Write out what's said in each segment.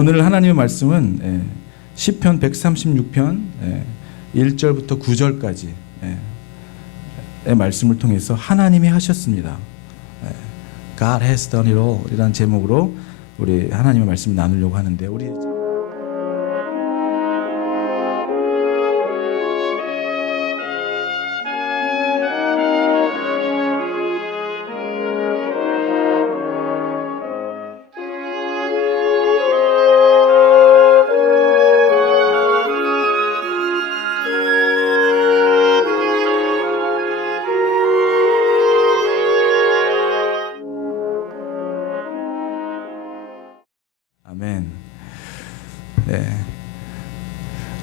오늘 하나님의 말씀은 시편 136편 1절부터 9절까지 의 말씀을 통해서 하나님이 하셨습니다. God has done it all 이라는 제목으로 우리 하나님의 말씀을 나누려고 하는데, 우리 아멘.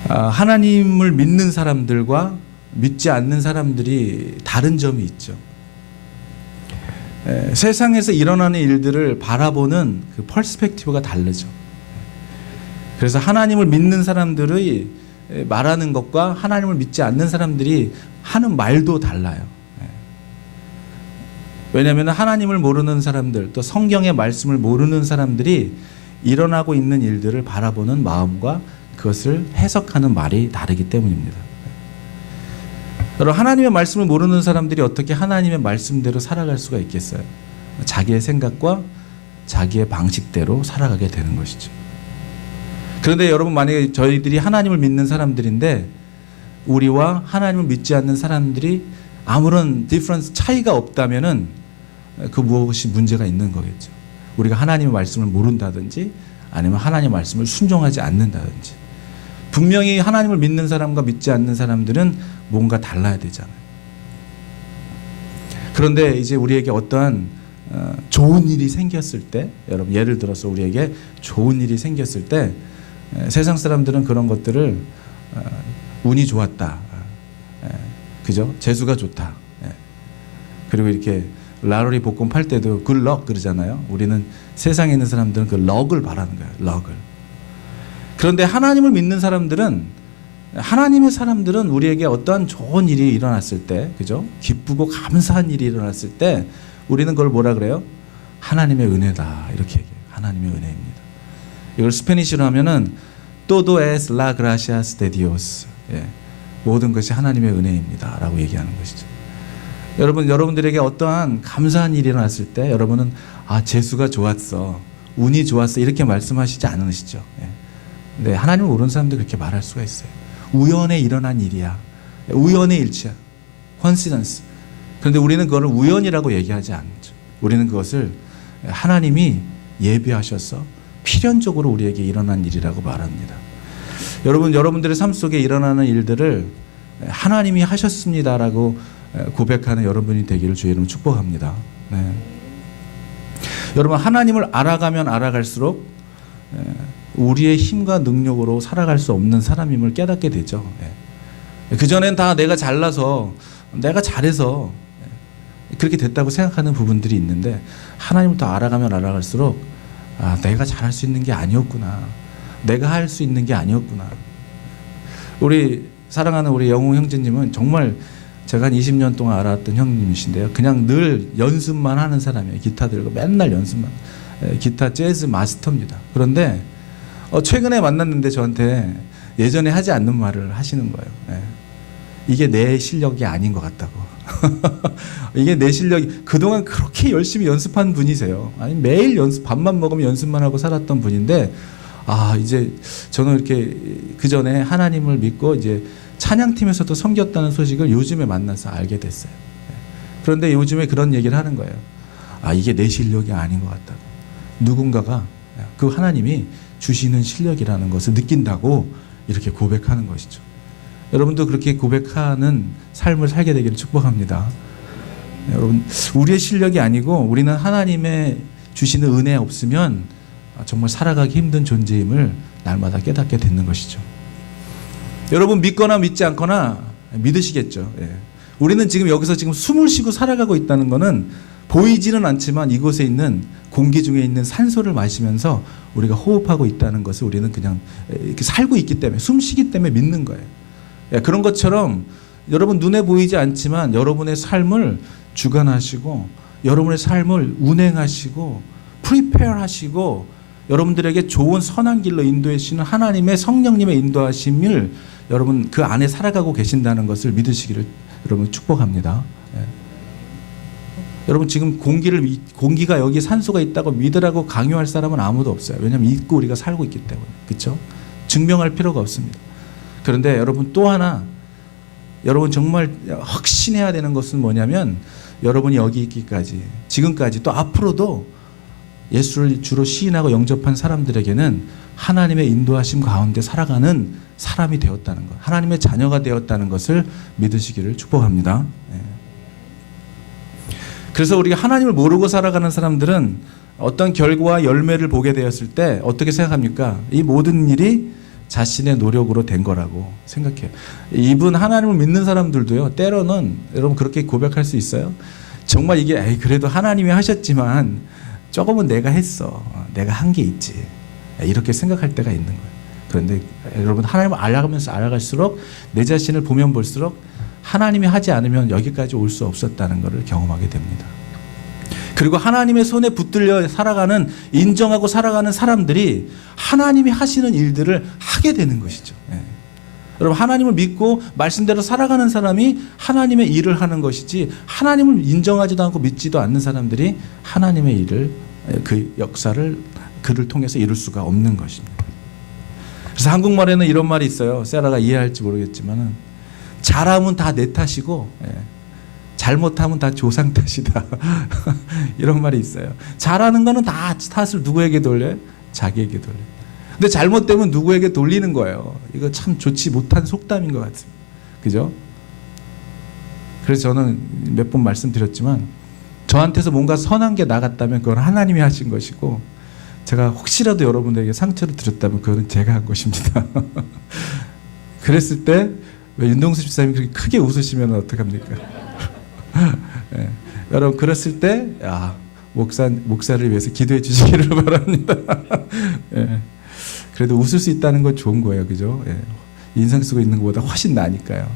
하나님을 믿는 사람들과 믿지 않는 사람들이 다른 점이 있죠. 세상에서 일어나는 일들을 바라보는 그 퍼스펙티브가 다르죠. 그래서 하나님을 믿는 사람들의 말하는 것과 하나님을 믿지 않는 사람들이 하는 말도 달라요. 왜냐하면 하나님을 모르는 사람들, 또 성경의 말씀을 모르는 사람들이 일어나고 있는 일들을 바라보는 마음과 그것을 해석하는 말이 다르기 때문입니다. 여러분, 하나님의 말씀을 모르는 사람들이 어떻게 하나님의 말씀대로 살아갈 수가 있겠어요? 자기의 생각과 자기의 방식대로 살아가게 되는 것이죠. 그런데 여러분, 만약에 저희들이 하나님을 믿는 사람들인데 우리와 하나님을 믿지 않는 사람들이 아무런 디퍼런스, 차이가 없다면은 그 무엇이 문제가 있는 거겠죠. 우리가 하나님의 말씀을 모른다든지 아니면 하나님의 말씀을 순종하지 않는다든지. 분명히 하나님을 믿는 사람과 믿지 않는 사람들은 뭔가 달라야 되잖아요. 그런데 이제 우리에게 어떠한 좋은 일이 생겼을 때, 여러분 예를 들어서 우리에게 좋은 일이 생겼을 때 세상 사람들은 그런 것들을 운이 좋았다, 그죠? 재수가 좋다, 그리고 이렇게 라로리 복권 팔 때도 굿럭 그러잖아요. 우리는 세상에 있는 사람들은 그 럭을 바라는 거예요. 럭을. 그런데 하나님을 믿는 사람들은, 하나님의 사람들은 우리에게 어떠한 좋은 일이 일어났을 때, 그죠? 기쁘고 감사한 일이 일어났을 때 우리는 그걸 뭐라 그래요? 하나님의 은혜다, 이렇게 얘기해요. 하나님의 은혜입니다. 이걸 스페니쉬로 하면은 todo es la gracias de Dios. 모든 것이 하나님의 은혜입니다 라고 얘기하는 것이죠. 여러분들에게 어떠한 감사한 일이 일어났을 때 여러분은 재수가 좋았어, 운이 좋았어, 이렇게 말씀하시지 않으시죠. 근데 하나님을 모르는 사람들 그렇게 말할 수가 있어요. 우연에 일어난 일이야, 우연의 일치야, coincidence. 그런데 우리는 그걸 우연이라고 얘기하지 않죠. 우리는 그것을 하나님이 예비하셔서 필연적으로 우리에게 일어난 일이라고 말합니다. 여러분들의 삶 속에 일어나는 일들을 하나님이 하셨습니다라고 고백하는 여러분이 되기를 주의 이름으로 축복합니다. 여러분, 하나님을 알아가면 알아갈수록 우리의 힘과 능력으로 살아갈 수 없는 사람임을 깨닫게 되죠. 그전엔 다 내가 잘나서, 내가 잘해서 그렇게 됐다고 생각하는 부분들이 있는데, 하나님을 더 알아가면 알아갈수록 내가 잘할 수 있는 게 아니었구나, 내가 할 수 있는 게 아니었구나. 우리 사랑하는 우리 영웅 형제님은 정말 제가 한 20년 동안 알았던 형님이신데요, 그냥 늘 연습만 하는 사람이에요. 기타 들고 맨날 연습만, 기타 재즈 마스터입니다. 그런데 최근에 만났는데 저한테 예전에 하지 않는 말을 하시는 거예요. 이게 내 실력이 아닌 것 같다고. 이게 내 실력이, 그동안 그렇게 열심히 연습한 분이세요. 아니 매일 밥만 먹으면 연습만 하고 살았던 분인데, 이제 저는 이렇게 그 전에 하나님을 믿고 이제 찬양팀에서도 섬겼다는 소식을 요즘에 만나서 알게 됐어요. 그런데 요즘에 그런 얘기를 하는 거예요. 이게 내 실력이 아닌 것 같다고. 누군가가 그 하나님이 주시는 실력이라는 것을 느낀다고 이렇게 고백하는 것이죠. 여러분도 그렇게 고백하는 삶을 살게 되기를 축복합니다. 여러분, 우리의 실력이 아니고 우리는 하나님의 주시는 은혜 없으면 정말 살아가기 힘든 존재임을 날마다 깨닫게 되는 것이죠. 여러분, 믿거나 믿지 않거나 믿으시겠죠. 우리는 지금 여기서 지금 숨을 쉬고 살아가고 있다는 것은 보이지는 않지만 이곳에 있는 공기 중에 있는 산소를 마시면서 우리가 호흡하고 있다는 것을 우리는 그냥 이렇게 살고 있기 때문에, 숨쉬기 때문에 믿는 거예요. 그런 것처럼 여러분 눈에 보이지 않지만 여러분의 삶을 주관하시고 여러분의 삶을 운행하시고 프리페어 하시고 여러분들에게 좋은 선한 길로 인도해 주시는 하나님의 성령님의 인도하심을 여러분 그 안에 살아가고 계신다는 것을 믿으시기를 여러분 축복합니다. 예. 여러분 지금 공기가 여기 산소가 있다고 믿으라고 강요할 사람은 아무도 없어요. 왜냐하면 믿고 우리가 살고 있기 때문에. 그렇죠? 증명할 필요가 없습니다. 그런데 여러분 또 하나 여러분 정말 확신해야 되는 것은 뭐냐면 여러분이 여기 있기까지 지금까지 또 앞으로도 예수를 주로 시인하고 영접한 사람들에게는 하나님의 인도하심 가운데 살아가는 사람이 되었다는 것, 하나님의 자녀가 되었다는 것을 믿으시기를 축복합니다. 그래서 우리가 하나님을 모르고 살아가는 사람들은 어떤 결과와 열매를 보게 되었을 때 어떻게 생각합니까? 이 모든 일이 자신의 노력으로 된 거라고 생각해요. 이분 하나님을 믿는 사람들도요, 때로는 여러분 그렇게 고백할 수 있어요. 정말 이게 그래도 하나님이 하셨지만 조금은 내가 했어. 내가 한 게 있지. 이렇게 생각할 때가 있는 거예요. 그런데 여러분 하나님을 알아가면서 알아갈수록 내 자신을 보면 볼수록 하나님이 하지 않으면 여기까지 올 수 없었다는 것을 경험하게 됩니다. 그리고 하나님의 손에 붙들려 살아가는 인정하고 살아가는 사람들이 하나님이 하시는 일들을 하게 되는 것이죠. 여러분 하나님을 믿고 말씀대로 살아가는 사람이 하나님의 일을 하는 것이지 하나님을 인정하지도 않고 믿지도 않는 사람들이 하나님의 일을 그 역사를 그를 통해서 이룰 수가 없는 것입니다. 그래서 한국말에는 이런 말이 있어요. 세라가 이해할지 모르겠지만 잘하면 다 내 탓이고 잘못하면 다 조상 탓이다. 이런 말이 있어요. 잘하는 거는 다 탓을 누구에게 돌려요? 자기에게 돌려요. 근데 잘못되면 누구에게 돌리는 거예요. 이거 참 좋지 못한 속담인 것 같습니다. 그죠? 그래서 저는 몇 번 말씀드렸지만 저한테서 뭔가 선한 게 나갔다면 그건 하나님이 하신 것이고 제가 혹시라도 여러분들에게 상처를 드렸다면 그건 제가 한 것입니다. 그랬을 때 왜 윤동수 집사님이 그렇게 크게 웃으시면 어떡합니까? 네. 여러분 그랬을 때 목사를 위해서 기도해 주시기를 바랍니다. 네. 그래도 웃을 수 있다는 건 좋은 거예요. 그죠? 예. 인상 쓰고 있는 것보다 훨씬 나니까요.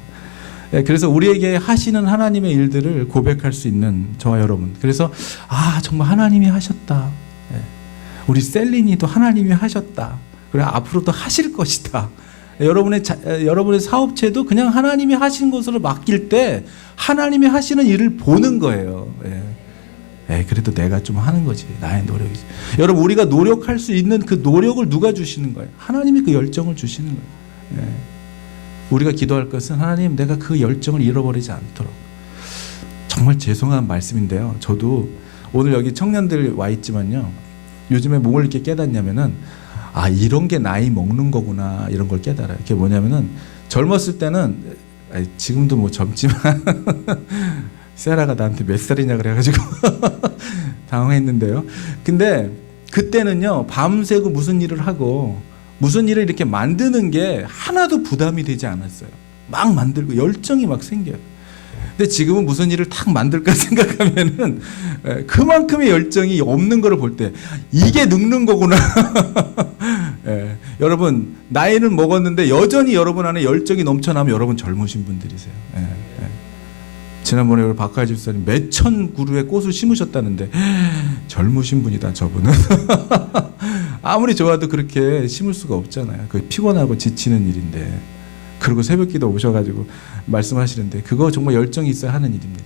예. 그래서 우리에게 하시는 하나님의 일들을 고백할 수 있는 저와 여러분. 그래서 정말 하나님이 하셨다. 예. 우리 셀린이도 하나님이 하셨다. 그리고 앞으로도 하실 것이다. 여러분의 사업체도 그냥 하나님이 하신 것으로 맡길 때 하나님이 하시는 일을 보는 거예요. 예. 그래도 내가 좀 하는 거지. 나의 노력이지. 여러분 우리가 노력할 수 있는 그 노력을 누가 주시는 거예요? 하나님이 그 열정을 주시는 거예요. 예. 우리가 기도할 것은 하나님 내가 그 열정을 잃어버리지 않도록. 정말 죄송한 말씀인데요. 저도 오늘 여기 청년들 와 있지만요. 요즘에 뭘 이렇게 깨닫냐면은 이런 게 나이 먹는 거구나 이런 걸 깨달아요. 그게 뭐냐면은 젊었을 때는 지금도 뭐 젊지만 세라가 나한테 몇 살이냐 그래가지고 당황했는데요. 근데 그때는요 밤새고 무슨 일을 하고 무슨 일을 이렇게 만드는 게 하나도 부담이 되지 않았어요. 막 만들고 열정이 막 생겨요. 근데 지금은 무슨 일을 탁 만들까 생각하면은 그만큼의 열정이 없는 거를 볼 때 이게 늙는 거구나. 여러분 나이는 먹었는데 여전히 여러분 안에 열정이 넘쳐나면 여러분 젊으신 분들이세요. 지난번에 우리 박하희 집사님 몇천 그루의 꽃을 심으셨다는데 젊으신 분이다 저분은. 아무리 좋아도 그렇게 심을 수가 없잖아요. 그 피곤하고 지치는 일인데. 그리고 새벽기도 오셔가지고 말씀하시는데 그거 정말 열정이 있어야 하는 일입니다.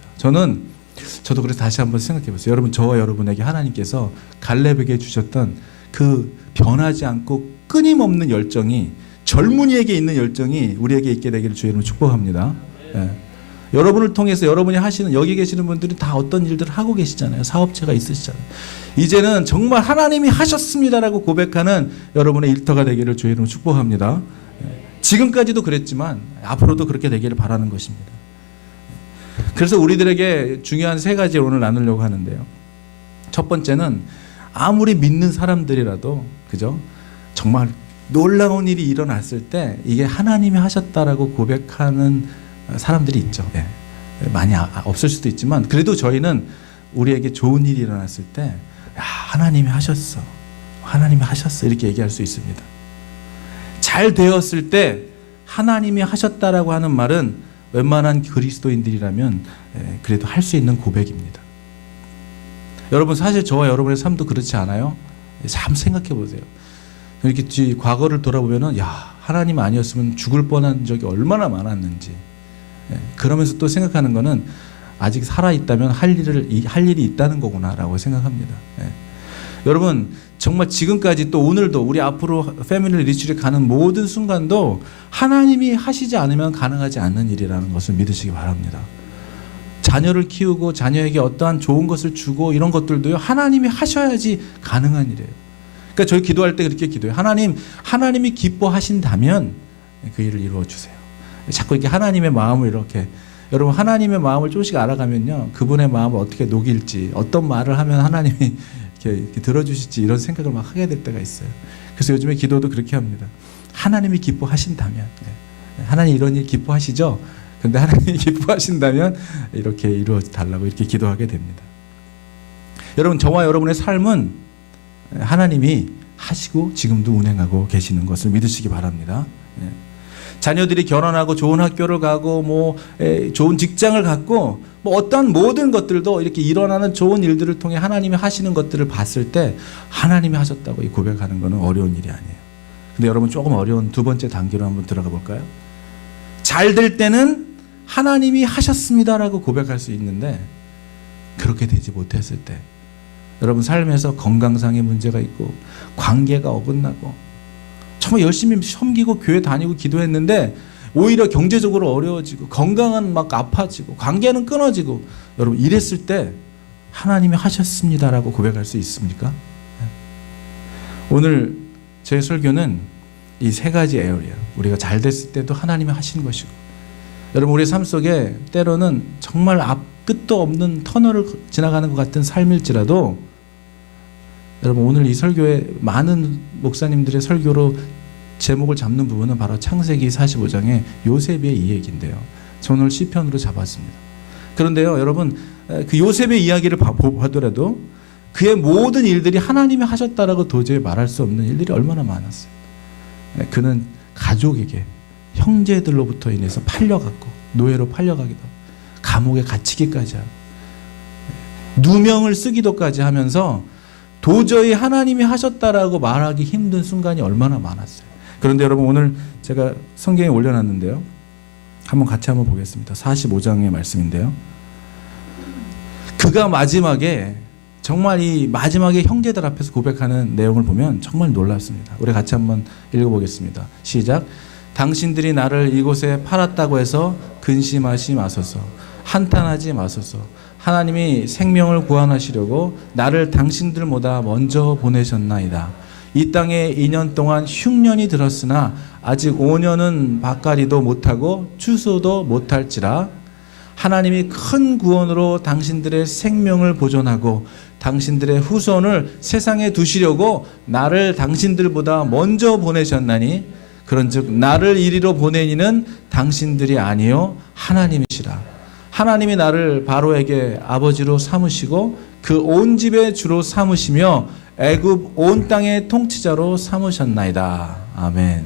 저도 그래서 다시 한번 생각해보세요. 여러분 저와 여러분에게 하나님께서 갈렙에게 주셨던 그 변하지 않고 끊임없는 열정이 젊은이에게 있는 열정이 우리에게 있게 되기를 주의 이름으로 축복합니다. 여러분을 통해서 여러분이 하시는 여기 계시는 분들이 다 어떤 일들을 하고 계시잖아요. 사업체가 있으시잖아요. 이제는 정말 하나님이 하셨습니다라고 고백하는 여러분의 일터가 되기를 주의 이름으로 축복합니다. 지금까지도 그랬지만 앞으로도 그렇게 되기를 바라는 것입니다. 그래서 우리들에게 중요한 세 가지 오늘 나누려고 하는데요. 첫 번째는 아무리 믿는 사람들이라도 그죠? 정말 놀라운 일이 일어났을 때 이게 하나님이 하셨다라고 고백하는 사람들이 있죠. 많이 없을 수도 있지만 그래도 저희는 우리에게 좋은 일이 일어났을 때 하나님이 하셨어. 하나님이 하셨어. 이렇게 얘기할 수 있습니다. 잘 되었을 때 하나님이 하셨다라고 하는 말은 웬만한 그리스도인들이라면 그래도 할 수 있는 고백입니다. 여러분 사실 저와 여러분의 삶도 그렇지 않아요? 참 생각해 보세요. 이렇게 과거를 돌아보면은 야, 하나님 아니었으면 죽을 뻔한 적이 얼마나 많았는지. 그러면서 또 생각하는 거는 아직 살아 있다면 할 일이 있다는 거구나라고 생각합니다. 여러분 정말 지금까지 또 오늘도 우리 앞으로 패밀리 리트릿 가는 모든 순간도 하나님이 하시지 않으면 가능하지 않는 일이라는 것을 믿으시기 바랍니다. 자녀를 키우고 자녀에게 어떠한 좋은 것을 주고 이런 것들도요, 하나님이 하셔야지 가능한 일이에요. 그러니까 저희 기도할 때 그렇게 기도해요. 하나님이 기뻐하신다면 그 일을 이루어 주세요. 자꾸 이렇게 하나님의 마음을 이렇게, 여러분 하나님의 마음을 조금씩 알아가면요, 그분의 마음을 어떻게 녹일지, 어떤 말을 하면 하나님이 이렇게 들어주실지 이런 생각을 막 하게 될 때가 있어요. 그래서 요즘에 기도도 그렇게 합니다. 하나님이 기뻐하신다면, 하나님 이런 일 기뻐하시죠? 근데 하나님이 기뻐하신다면 이렇게 이루어 달라고 이렇게 기도하게 됩니다. 여러분 저와 여러분의 삶은 하나님이 하시고 지금도 운행하고 계시는 것을 믿으시기 바랍니다. 자녀들이 결혼하고 좋은 학교를 가고 좋은 직장을 갖고 어떤 모든 것들도 이렇게 일어나는 좋은 일들을 통해 하나님이 하시는 것들을 봤을 때 하나님이 하셨다고 고백하는 것은 어려운 일이 아니에요. 근데 여러분 조금 어려운 두 번째 단계로 한번 들어가 볼까요? 잘 될 때는 하나님이 하셨습니다라고 고백할 수 있는데 그렇게 되지 못했을 때, 여러분 삶에서 건강상의 문제가 있고 관계가 어긋나고 정말 열심히 섬기고 교회 다니고 기도했는데 오히려 경제적으로 어려워지고 건강은 막 아파지고 관계는 끊어지고, 여러분 이랬을 때 하나님이 하셨습니다라고 고백할 수 있습니까? 오늘 제 설교는 이 세 가지 에어리어, 우리가 잘 됐을 때도 하나님이 하신 것이고, 여러분 우리 삶 속에 때로는 정말 앞 끝도 없는 터널을 지나가는 것 같은 삶일지라도, 여러분 오늘 이 설교에 많은 목사님들의 설교로 제목을 잡는 부분은 바로 창세기 45장의 요셉의 이 얘기인데요. 저는 오늘 시편으로 잡았습니다. 그런데요 여러분, 그 요셉의 이야기를 보더라도 그의 모든 일들이 하나님이 하셨다라고 도저히 말할 수 없는 일들이 얼마나 많았어요. 그는 가족에게, 형제들로부터 인해서 팔려갔고 노예로 팔려가기도 하고 감옥에 갇히기까지 하고 누명을 쓰기도까지 하면서 도저히 하나님이 하셨다라고 말하기 힘든 순간이 얼마나 많았어요. 그런데 여러분 오늘 제가 성경에 올려놨는데요, 같이 한번 보겠습니다. 45장의 말씀인데요, 그가 마지막에 정말 이 마지막에 형제들 앞에서 고백하는 내용을 보면 정말 놀랍습니다. 우리 같이 한번 읽어보겠습니다. 시작. 당신들이 나를 이곳에 팔았다고 해서 근심하지 마소서. 한탄하지 마소서. 하나님이 생명을 구원하시려고 나를 당신들보다 먼저 보내셨나이다. 이 땅에 2년 동안 흉년이 들었으나 아직 5년은 밭갈이도 못하고 추수도 못할지라. 하나님이 큰 구원으로 당신들의 생명을 보존하고 당신들의 후손을 세상에 두시려고 나를 당신들보다 먼저 보내셨나니, 그런즉 나를 이리로 보낸 이는 당신들이 아니요 하나님이시라. 하나님이 나를 바로에게 아버지로 삼으시고 그 온 집의 주로 삼으시며 애굽 온 땅의 통치자로 삼으셨나이다. 아멘.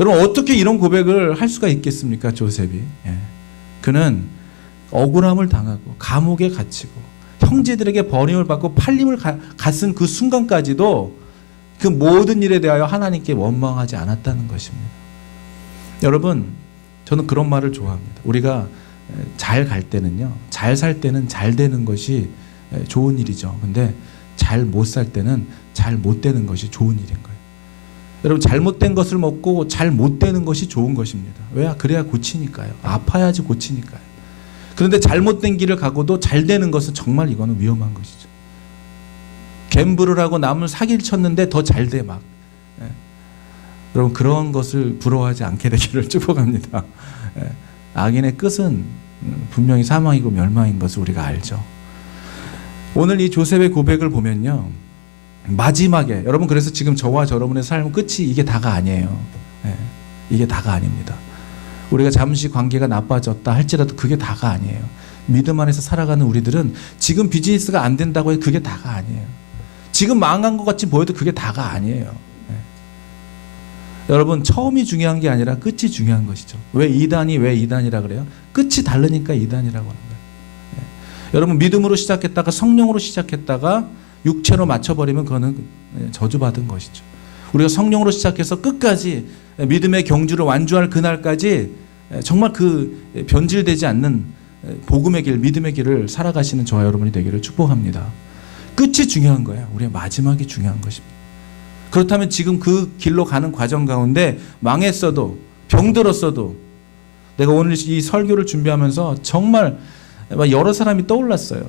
여러분 어떻게 이런 고백을 할 수가 있겠습니까? 조셉이. 그는 억울함을 당하고 감옥에 갇히고 형제들에게 버림을 받고 팔림을 갔은 그 순간까지도 그 모든 일에 대하여 하나님께 원망하지 않았다는 것입니다. 여러분 저는 그런 말을 좋아합니다. 우리가 잘 갈 때는요, 잘 살 때는 잘 되는 것이 좋은 일이죠. 근데 잘 못 살 때는 잘 못 되는 것이 좋은 일인 거예요. 여러분 잘못된 것을 먹고 잘 못 되는 것이 좋은 것입니다. 왜? 그래야 고치니까요. 아파야지 고치니까요. 그런데 잘못된 길을 가고도 잘 되는 것은 정말 이거는 위험한 것이죠. 갬블을 하고 남을 사기를 쳤는데 더 잘 돼 막. 여러분 그런 것을 부러워하지 않게 되기를 축복합니다. 악인의 끝은 분명히 사망이고 멸망인 것을 우리가 알죠. 오늘 이 조셉의 고백을 보면요, 마지막에 여러분, 그래서 지금 저와 여러분의 삶은 끝이 이게 다가 아니에요. 이게 다가 아닙니다. 우리가 잠시 관계가 나빠졌다 할지라도 그게 다가 아니에요. 믿음 안에서 살아가는 우리들은 지금 비즈니스가 안 된다고 해서 그게 다가 아니에요. 지금 망한 것 같이 보여도 그게 다가 아니에요. 여러분 처음이 중요한 게 아니라 끝이 중요한 것이죠. 왜 2단이라 그래요? 끝이 다르니까 2단이라고 하는 거예요. 여러분 믿음으로 시작했다가 성령으로 시작했다가 육체로 맞춰버리면 그거는 저주받은 것이죠. 우리가 성령으로 시작해서 끝까지 믿음의 경주를 완주할 그날까지 정말 그 변질되지 않는 복음의 길, 믿음의 길을 살아가시는 저와 여러분이 되기를 축복합니다. 끝이 중요한 거예요. 우리의 마지막이 중요한 것입니다. 그렇다면 지금 그 길로 가는 과정 가운데 망했어도 병들었어도 내가 오늘 이 설교를 준비하면서 정말 여러 사람이 떠올랐어요.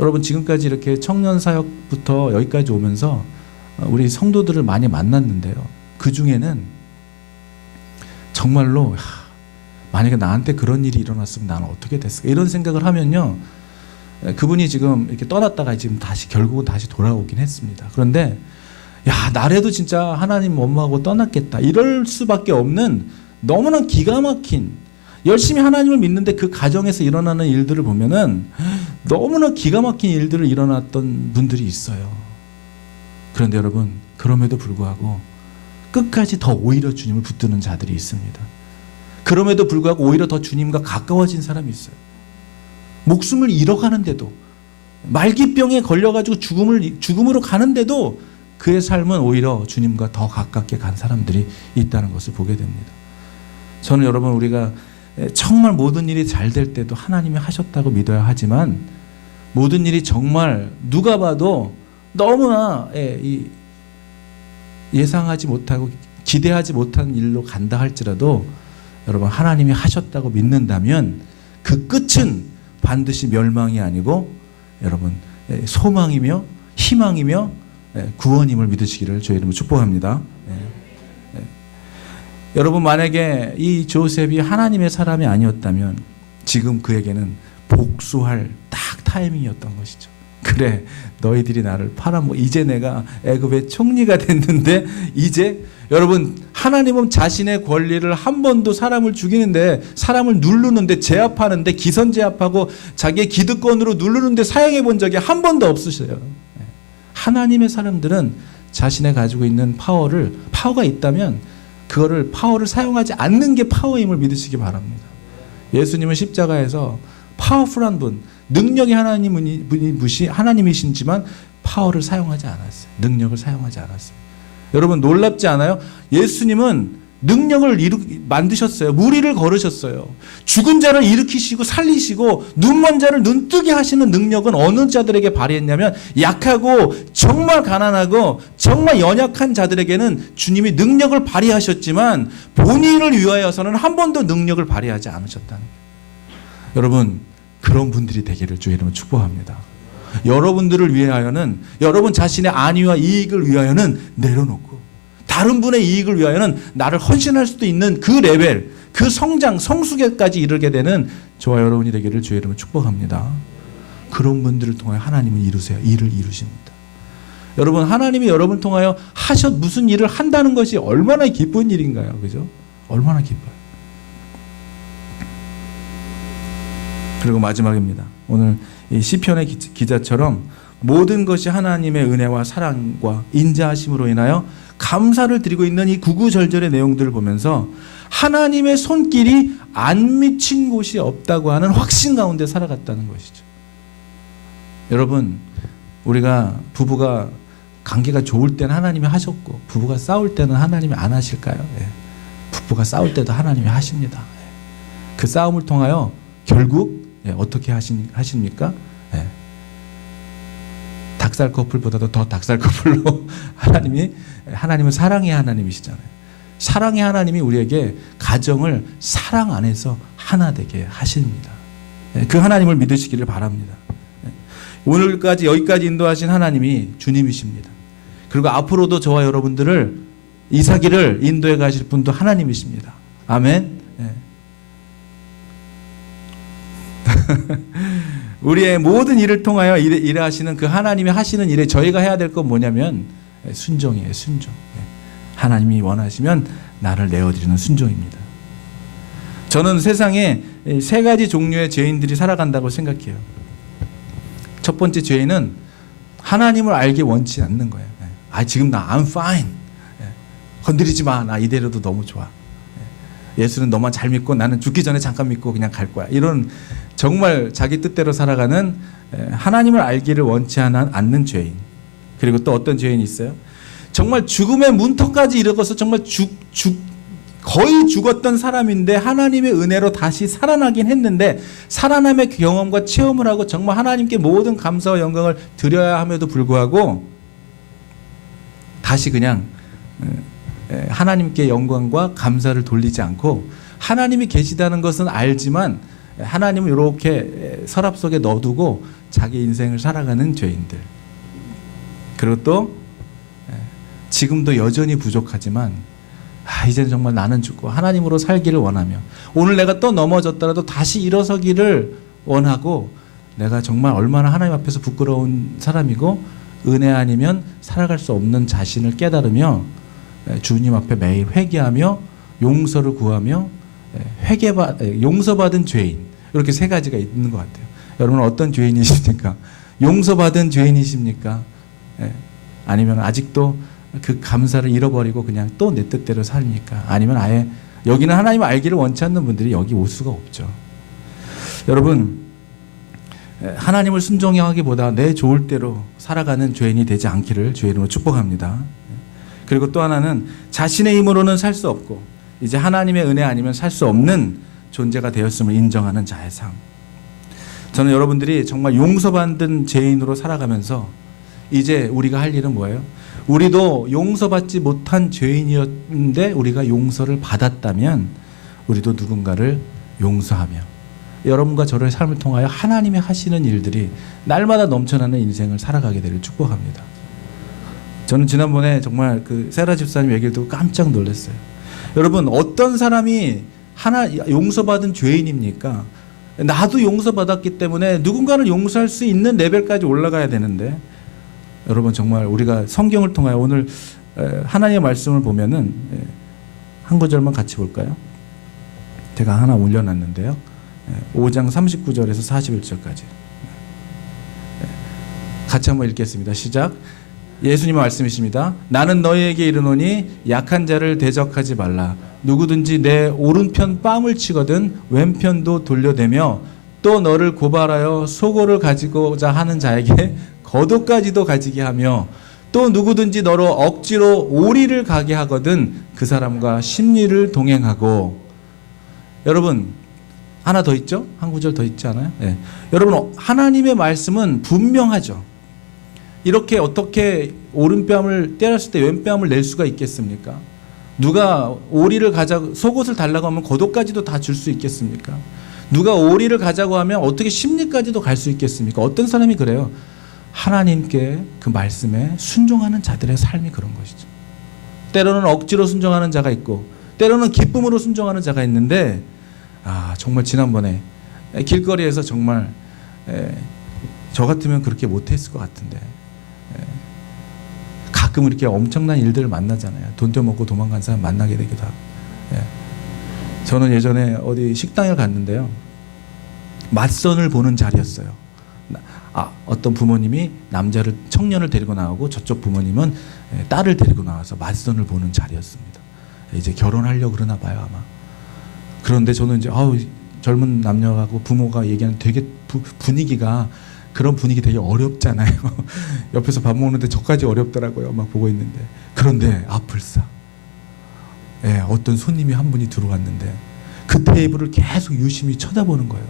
여러분 지금까지 이렇게 청년 사역부터 여기까지 오면서 우리 성도들을 많이 만났는데요. 그 중에는 정말로 만약에 나한테 그런 일이 일어났으면 나는 어떻게 됐을까 이런 생각을 하면요. 그분이 지금 이렇게 떠났다가 지금 다시 결국은 다시 돌아오긴 했습니다. 그런데 야 나라도 진짜 하나님 엄마하고 떠났겠다 이럴 수밖에 없는 너무나 기가 막힌 열심히 하나님을 믿는데 그 가정에서 일어나는 일들을 보면은 너무나 기가 막힌 일들을 일어났던 분들이 있어요. 그런데 여러분 그럼에도 불구하고 끝까지 더 오히려 주님을 붙드는 자들이 있습니다. 그럼에도 불구하고 오히려 더 주님과 가까워진 사람이 있어요. 목숨을 잃어가는데도 말기병에 걸려가지고 죽음으로 가는데도 그의 삶은 오히려 주님과 더 가깝게 간 사람들이 있다는 것을 보게 됩니다. 저는 여러분 우리가 정말 모든 일이 잘 될 때도 하나님이 하셨다고 믿어야 하지만 모든 일이 정말 누가 봐도 너무나 예상하지 못하고 기대하지 못한 일로 간다 할지라도 여러분 하나님이 하셨다고 믿는다면 그 끝은 반드시 멸망이 아니고 여러분 소망이며 희망이며 구원임을 믿으시기를 주의 이름으로 축복합니다. 여러분 만약에 이 조셉이 하나님의 사람이 아니었다면 지금 그에게는 복수할 딱 타이밍이었던 것이죠. 그래 너희들이 나를 팔아먹어 이제 내가 애굽의 총리가 됐는데 이제 여러분 하나님은 자신의 권리를 한 번도 사람을 죽이는데 사람을 누르는데 제압하는데 기선제압하고 자기의 기득권으로 누르는데 사용해 본 적이 한 번도 없으셔요. 하나님의 사람들은 자신의 가지고 있는 파워가 있다면 그거를 파워를 사용하지 않는 게 파워임을 믿으시기 바랍니다. 예수님은 십자가에서 파워풀한 분, 능력이 하나님이신지만 파워를 사용하지 않았어요. 능력을 사용하지 않았어요. 여러분 놀랍지 않아요? 예수님은 능력을 만드셨어요. 무리를 걸으셨어요. 죽은 자를 일으키시고 살리시고 눈먼 자를 눈뜨게 하시는 능력은 어느 자들에게 발휘했냐면 약하고 정말 가난하고 정말 연약한 자들에게는 주님이 능력을 발휘하셨지만 본인을 위하여서는 한 번도 능력을 발휘하지 않으셨다는 거예요. 여러분 그런 분들이 되기를 주의 이름으로 축복합니다. 여러분들을 위하여는 여러분 자신의 안위와 이익을 위하여는 내려놓고 다른 분의 이익을 위하여는 나를 헌신할 수도 있는 그 레벨, 그 성장, 성숙에까지 이르게 되는 저와 여러분이 되기를 주의 이름으로 축복합니다. 그런 분들을 통하여 하나님은 일을 이루십니다. 여러분 하나님이 여러분을 통하여 무슨 일을 한다는 것이 얼마나 기쁜 일인가요? 그죠? 얼마나 기뻐요. 그리고 마지막입니다. 오늘 이 시편의 기자처럼 모든 것이 하나님의 은혜와 사랑과 인자하심으로 인하여 감사를 드리고 있는 이 구구절절의 내용들을 보면서 하나님의 손길이 안 미친 곳이 없다고 하는 확신 가운데 살아갔다는 것이죠. 여러분 우리가 부부가 관계가 좋을 때는 하나님이 하셨고 부부가 싸울 때는 하나님이 안 하실까요? 부부가 싸울 때도 하나님이 하십니다. 그 싸움을 통하여 결국 어떻게 하십니까? 닭살 커플보다도 더 닭살 커플로 하나님은 사랑의 하나님이시잖아요. 사랑의 하나님이 우리에게 가정을 사랑 안에서 하나 되게 하십니다. 그 하나님을 믿으시기를 바랍니다. 오늘까지 여기까지 인도하신 하나님이 주님이십니다. 그리고 앞으로도 저와 여러분들을 이사기를 인도해 가실 분도 하나님이십니다. 아멘. 우리의 모든 일을 통하여 일하시는 그 하나님이 하시는 일에 저희가 해야 될 건 뭐냐면 순종이에요. 순종. 하나님이 원하시면 나를 내어드리는 순종입니다. 저는 세상에 세 가지 종류의 죄인들이 살아간다고 생각해요. 첫 번째 죄인은 하나님을 알기 원치 않는 거예요. 지금 나 I'm fine. 건드리지 마. 나 이대로도 너무 좋아. 예수는 너만 잘 믿고 나는 죽기 전에 잠깐 믿고 그냥 갈 거야. 이런 정말 자기 뜻대로 살아가는 하나님을 알기를 원치 않는 죄인. 그리고 또 어떤 죄인이 있어요? 정말 죽음의 문턱까지 이르고서 정말 거의 죽었던 사람인데 하나님의 은혜로 다시 살아나긴 했는데 살아남의 경험과 체험을 하고 정말 하나님께 모든 감사와 영광을 드려야 함에도 불구하고 다시 그냥 하나님께 영광과 감사를 돌리지 않고 하나님이 계시다는 것은 알지만 하나님을 이렇게 서랍 속에 넣어두고 자기 인생을 살아가는 죄인들. 그리고 또 지금도 여전히 부족하지만 이제는 정말 나는 죽고 하나님으로 살기를 원하며 오늘 내가 또 넘어졌더라도 다시 일어서기를 원하고 내가 정말 얼마나 하나님 앞에서 부끄러운 사람이고 은혜 아니면 살아갈 수 없는 자신을 깨달으며 주님 앞에 매일 회개하며 용서를 구하며 용서받은 죄인, 이렇게 세 가지가 있는 것 같아요. 여러분 어떤 죄인이십니까? 용서받은 죄인이십니까? 아니면 아직도 그 감사를 잃어버리고 그냥 또 내 뜻대로 삽니까? 아니면 아예 여기는 하나님을 알기를 원치 않는 분들이 여기 올 수가 없죠. 여러분 하나님을 순종하기보다 내 좋을 대로 살아가는 죄인이 되지 않기를 주의 이름으로 축복합니다. 그리고 또 하나는 자신의 힘으로는 살 수 없고 이제 하나님의 은혜 아니면 살 수 없는 존재가 되었음을 인정하는 자의 삶. 저는 여러분들이 정말 용서받은 죄인으로 살아가면서 이제 우리가 할 일은 뭐예요? 우리도 용서받지 못한 죄인이었는데 우리가 용서를 받았다면 우리도 누군가를 용서하며 여러분과 저의 삶을 통하여 하나님이 하시는 일들이 날마다 넘쳐나는 인생을 살아가게 되기를 축복합니다. 저는 지난번에 정말 그 세라 집사님 얘기를 듣고 깜짝 놀랐어요. 여러분 어떤 사람이 용서받은 죄인입니까? 나도 용서받았기 때문에 누군가를 용서할 수 있는 레벨까지 올라가야 되는데 여러분 정말 우리가 성경을 통하여 오늘 하나님의 말씀을 보면은 한 구절만 같이 볼까요? 제가 하나 올려놨는데요. 5장 39절에서 41절까지 같이 한번 읽겠습니다. 시작. 예수님의 말씀이십니다. 나는 너희에게 이르노니 약한 자를 대적하지 말라. 누구든지 내 오른편 뺨을 치거든 왼편도 돌려대며 또 너를 고발하여 속옷을 가지고자 하는 자에게 겉옷까지도 가지게 하며 또 누구든지 너로 억지로 오리를 가게 하거든 그 사람과 심리를 동행하고. 여러분 하나 더 있죠? 한 구절 더 있지 않아요? 네. 여러분 하나님의 말씀은 분명하죠. 이렇게 어떻게 오른뺨을 때렸을 때 왼뺨을 낼 수가 있겠습니까? 누가 오리를 가자고 속옷을 달라고 하면 겉옷까지도 다 줄 수 있겠습니까? 누가 오리를 가자고 하면 어떻게 심리까지도 갈 수 있겠습니까? 어떤 사람이 그래요? 하나님께 그 말씀에 순종하는 자들의 삶이 그런 것이죠. 때로는 억지로 순종하는 자가 있고 때로는 기쁨으로 순종하는 자가 있는데 정말 지난번에 길거리에서 정말 저 같으면 그렇게 못했을 것 같은데 가끔 이렇게 엄청난 일들을 만나잖아요. 돈 떼먹고 도망간 사람 만나게 되기도 하고. 저는 예전에 어디 식당에 갔는데요. 맞선을 보는 자리였어요. 어떤 부모님이 청년을 데리고 나오고 저쪽 부모님은 딸을 데리고 나와서 맞선을 보는 자리였습니다. 이제 결혼하려고 그러나 봐요 아마. 그런데 저는 이제 젊은 남녀하고 부모가 얘기하는 되게 분위기가 그런 분위기 되게 어렵잖아요. 옆에서 밥 먹는데 저까지 어렵더라고요. 막 보고 있는데. 그런데 불사. 어떤 손님이 한 분이 들어왔는데 그 테이블을 계속 유심히 쳐다보는 거예요.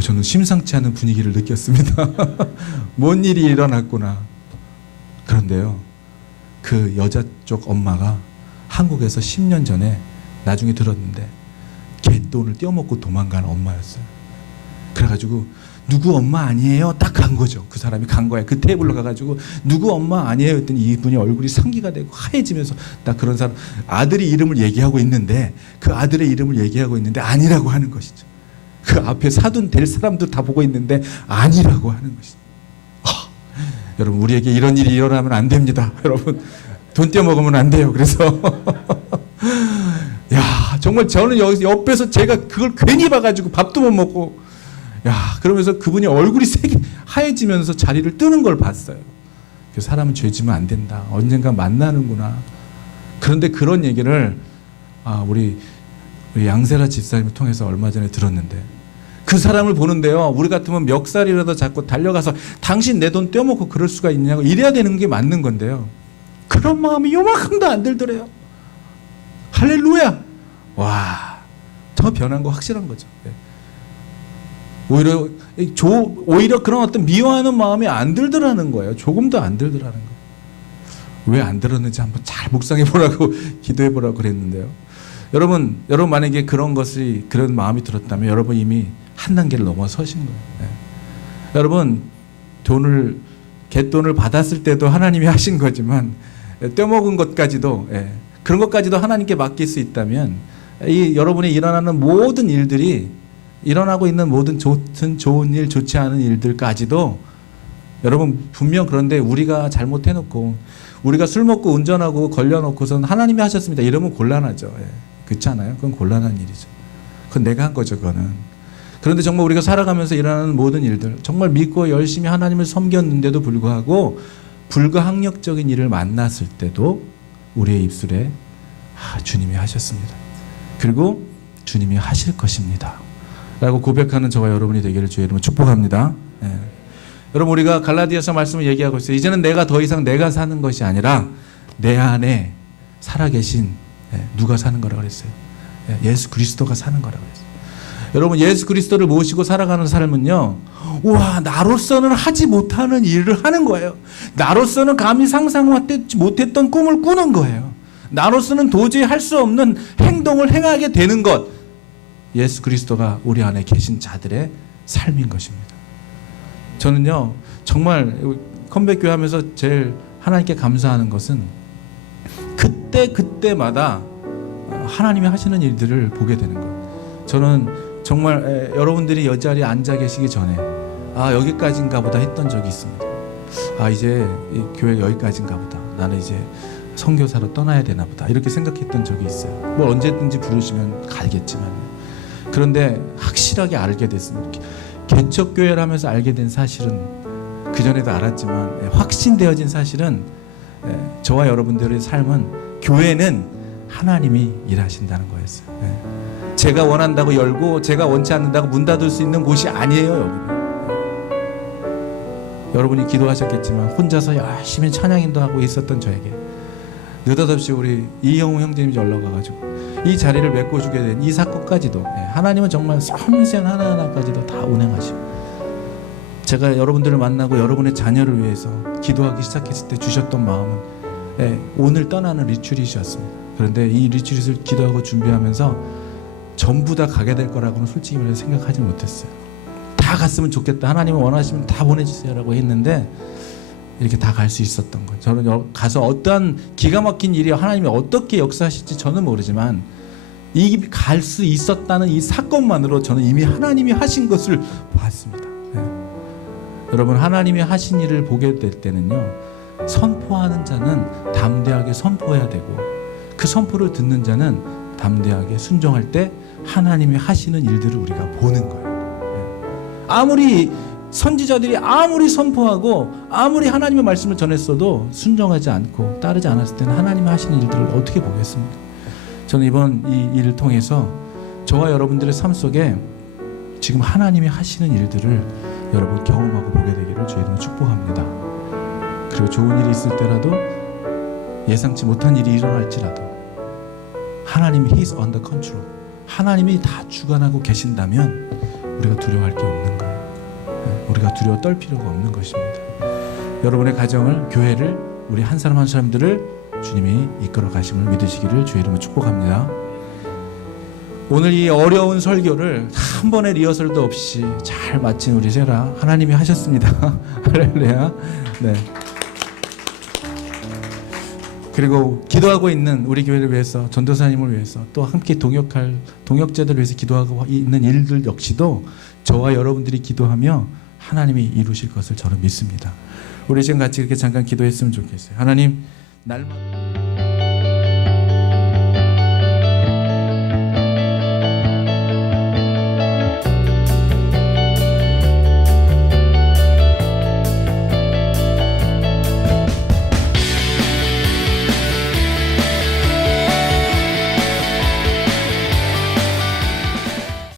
저는 심상치 않은 분위기를 느꼈습니다. 뭔 일이 일어났구나. 그런데요. 그 여자 쪽 엄마가 한국에서 10년 전에 나중에 들었는데 갯돈을 떼어먹고 도망간 엄마였어요. 그래가지고 누구 엄마 아니에요? 딱 간 거죠. 그 사람이 간 거예요. 그 테이블로 가가지고 누구 엄마 아니에요? 했더니 이분이 얼굴이 상기가 되고 하얘지면서 딱 그런 사람 아들이 이름을 얘기하고 있는데 그 아들의 이름을 얘기하고 있는데 아니라고 하는 것이죠. 그 앞에 사돈 될 사람도 다 보고 있는데 아니라고 하는 것이죠. 여러분 우리에게 이런 일이 일어나면 안 됩니다. 여러분 돈 떼어먹으면 안 돼요. 그래서 정말 저는 옆에서 제가 그걸 괜히 봐가지고 밥도 못 먹고 그러면서 그분이 얼굴이 하얘지면서 자리를 뜨는 걸 봤어요. 사람은 죄지면 안 된다. 언젠가 만나는구나. 그런데 그런 얘기를 우리 양세라 집사님을 통해서 얼마 전에 들었는데 그 사람을 보는데요, 우리 같으면 멱살이라도 잡고 달려가서 당신 내 돈 떼어먹고 그럴 수가 있냐고 이래야 되는 게 맞는 건데요, 그런 마음이 요만큼도 안 들더래요. 할렐루야. 와, 더 변한 거 확실한 거죠. 오히려 그런 어떤 미워하는 마음이 안 들더라는 거예요. 조금도 안 들더라는 거예요. 왜 안 들었는지 한번 잘 묵상해 보라고 기도해 보라고 그랬는데요. 여러분 만약에 그런 마음이 들었다면 여러분 이미 한 단계를 넘어서신 거예요. 여러분 갯돈을 받았을 때도 하나님이 하신 거지만 떼먹은 것까지도, 그런 것까지도 하나님께 맡길 수 있다면 여러분이 일어나는 모든 일들이, 일어나고 있는 모든 좋은 일, 좋지 않은 일들까지도 여러분 분명, 그런데 우리가 잘못해놓고 우리가 술 먹고 운전하고 걸려놓고선 하나님이 하셨습니다 이러면 곤란하죠. 그렇지 않아요? 그건 곤란한 일이죠. 그건 내가 한 거죠. 그거는. 그런데 정말 우리가 살아가면서 일어나는 모든 일들, 정말 믿고 열심히 하나님을 섬겼는데도 불구하고 불가항력적인 일을 만났을 때도 우리의 입술에 주님이 하셨습니다, 그리고 주님이 하실 것입니다 라고 고백하는 저와 여러분이 되기를 주의 이름으로 축복합니다. 여러분, 우리가 갈라디아서 말씀을 얘기하고 있어요. 이제는 내가 더 이상 내가 사는 것이 아니라 내 안에 살아계신 누가 사는 거라고 그랬어요? 예수 그리스도가 사는 거라고 그랬어요. 여러분, 예수 그리스도를 모시고 살아가는 삶은요, 와, 나로서는 하지 못하는 일을 하는 거예요. 나로서는 감히 상상하지 못했던 꿈을 꾸는 거예요. 나로서는 도저히 할 수 없는 행동을 행하게 되는 것, 예수 그리스도가 우리 안에 계신 자들의 삶인 것입니다. 저는요, 정말 컴백교회 하면서 제일 하나님께 감사하는 것은 그때마다 하나님이 하시는 일들을 보게 되는 거예요. 저는 정말 여러분들이 이 자리에 앉아 계시기 전에 여기까지인가 보다 했던 적이 있습니다. 이제 이 교회 여기까지인가 보다, 나는 이제 선교사로 떠나야 되나 보다, 이렇게 생각했던 적이 있어요. 뭐 언제든지 부르시면 가겠지만. 그런데 확실하게 알게 됐습니다. 개척교회를 하면서 알게 된 사실은, 그전에도 알았지만 확신되어진 사실은, 저와 여러분들의 삶은, 교회는 하나님이 일하신다는 거였어요. 제가 원한다고 열고 제가 원치 않는다고 문 닫을 수 있는 곳이 아니에요. 여기는. 여러분이 기도하셨겠지만 혼자서 열심히 찬양인도 하고 있었던 저에게 느닷없이 우리 이영우 형제님이 연락와가지고 이 자리를 메꿔주게 된 이 사건까지도, 하나님은 정말 섬세한 하나하나까지도 다 운행하시고, 제가 여러분들을 만나고 여러분의 자녀를 위해서 기도하기 시작했을 때 주셨던 마음은, 오늘 떠나는 리트릿이었습니다. 그런데 이 리트릿을 기도하고 준비하면서 전부 다 가게 될 거라고는 솔직히 말해서 생각하지 못했어요. 다 갔으면 좋겠다, 하나님은 원하시면 다 보내주세요 라고 했는데 이렇게 다 갈 수 있었던 거예요. 저는 가서 어떠한 기가 막힌 일이 하나님이 어떻게 역사하실지 저는 모르지만 이 갈 수 있었다는 이 사건만으로 저는 이미 하나님이 하신 것을 봤습니다. 여러분, 하나님이 하신 일을 보게 될 때는요, 선포하는 자는 담대하게 선포해야 되고, 그 선포를 듣는 자는 담대하게 순종할 때 하나님이 하시는 일들을 우리가 보는 거예요. 아무리 선지자들이 아무리 선포하고 아무리 하나님의 말씀을 전했어도 순종하지 않고 따르지 않았을 때는 하나님이 하시는 일들을 어떻게 보겠습니까? 저는 이번 이 일을 통해서 저와 여러분들의 삶 속에 지금 하나님이 하시는 일들을 여러분 경험하고 보게 되기를 주의 이름으로 축복합니다. 그리고 좋은 일이 있을 때라도, 예상치 못한 일이 일어날지라도 하나님이 He's on the control, 하나님이 다 주관하고 계신다면 우리가 두려워할 게 없는 거예요. 우리가 두려워 떨 필요가 없는 것입니다. 여러분의 가정을, 교회를, 우리 한 사람 한 사람들을 주님이 이끌어 가심을 믿으시기를 주의 이름으로 축복합니다. 오늘 이 어려운 설교를 한 번의 리허설도 없이 잘 마친 우리 세라, 하나님이 하셨습니다. 할렐루야. 네. 그리고 기도하고 있는 우리 교회를 위해서, 전도사님을 위해서, 또 함께 동역할 동역자들을 위해서 기도하고 있는 일들 역시도 저와 여러분들이 기도하며 하나님이 이루실 것을 저는 믿습니다. 우리 지금 같이 이렇게 잠깐 기도했으면 좋겠어요. 하나님, 날마다